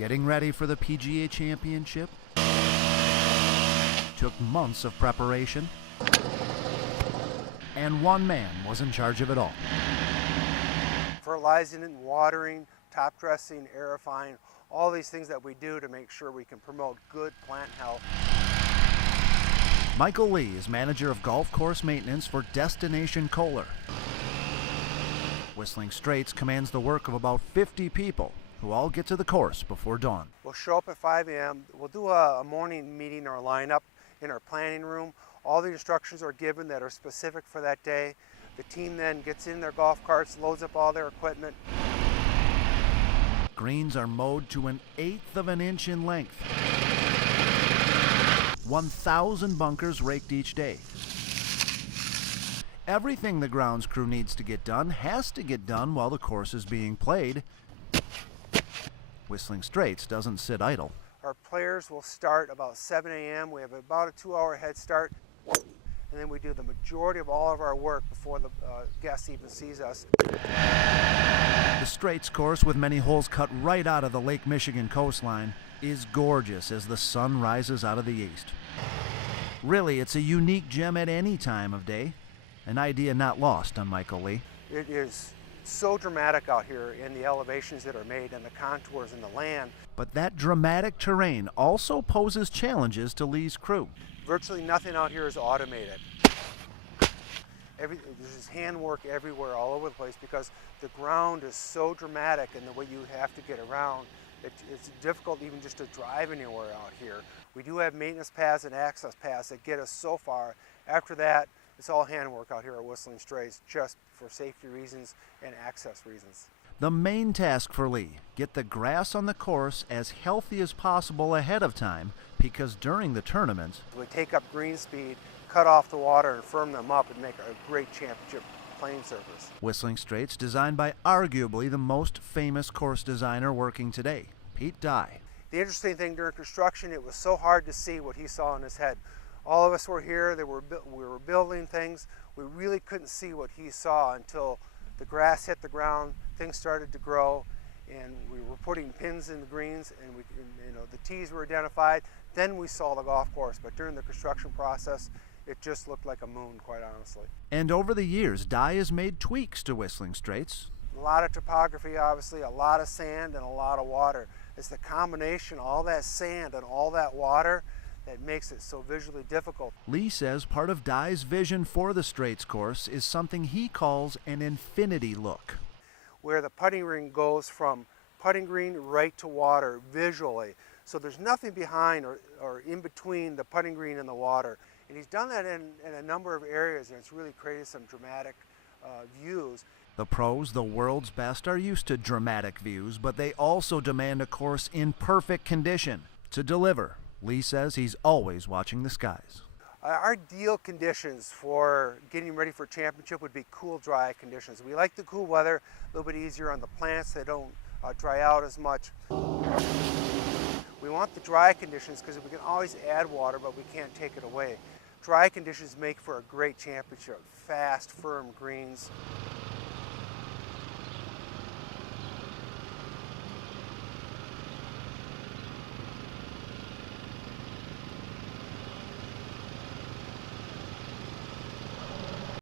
Getting ready for the PGA Championship took months of preparation, and one man was in charge of it all. Fertilizing and watering, top dressing, aerifying, all these things that we do to make sure we can promote good plant health. Michael Lee is manager of golf course maintenance for Destination Kohler. Whistling Straits commands the work of about 50 people who all get to the course before dawn. We'll show up at 5 a.m. We'll do a morning meeting or lineup in our planning room. All the instructions are given that are specific for that day. The team then gets in their golf carts, loads up all their equipment. Greens are mowed to 1/8 of an inch in length. 1,000 bunkers raked each day. Everything the grounds crew needs to get done has to get done while the course is being played. Whistling Straits doesn't sit idle. Our players will start about 7 a.m. We have about a 2-hour head start. And then we do the majority of all of our work before the guest even sees us. The Straits course, with many holes cut right out of the Lake Michigan coastline, is gorgeous as the sun rises out of the east. Really, it's a unique gem at any time of day, an idea not lost on Michael Lee. It is so dramatic out here in the elevations that are made and the contours in the land. But that dramatic terrain also poses challenges to Lee's crew. Virtually nothing out here is automated. There's just handwork everywhere, all over the place, because the ground is so dramatic and the way you have to get around. It's difficult even just to drive anywhere out here. We do have maintenance paths and access paths that get us so far. After that, it's all handwork out here at Whistling Straits, just for safety reasons and access reasons. The main task for Lee, get the grass on the course as healthy as possible ahead of time, because during the tournament, we take up green speed, cut off the water and firm them up and make a great championship playing surface. Whistling Straits, designed by arguably the most famous course designer working today, Pete Dye. The interesting thing during construction, it was so hard to see what he saw in his head. All of us were here, we were building things. We really couldn't see what he saw until the grass hit the ground, things started to grow, and we were putting pins in the greens, and the tees were identified. Then we saw the golf course, but during the construction process, it just looked like a moon, quite honestly. And over the years, Dye has made tweaks to Whistling Straits. A lot of topography, obviously, a lot of sand and a lot of water. It's the combination of all that sand and all that water that makes it so visually difficult. Lee says part of Dye's vision for the Straits course is something he calls an infinity look, where the putting green goes from putting green right to water visually. So there's nothing behind or in between the putting green and the water. And he's done that in a number of areas, and it's really created some dramatic views. The pros, the world's best, are used to dramatic views, but they also demand a course in perfect condition. To deliver, Lee says he's always watching the skies. Our ideal conditions for getting ready for championship would be cool, dry conditions. We like the cool weather, a little bit easier on the plants. They don't dry out as much. We want the dry conditions because we can always add water, but we can't take it away. Dry conditions make for a great championship. Fast, firm greens.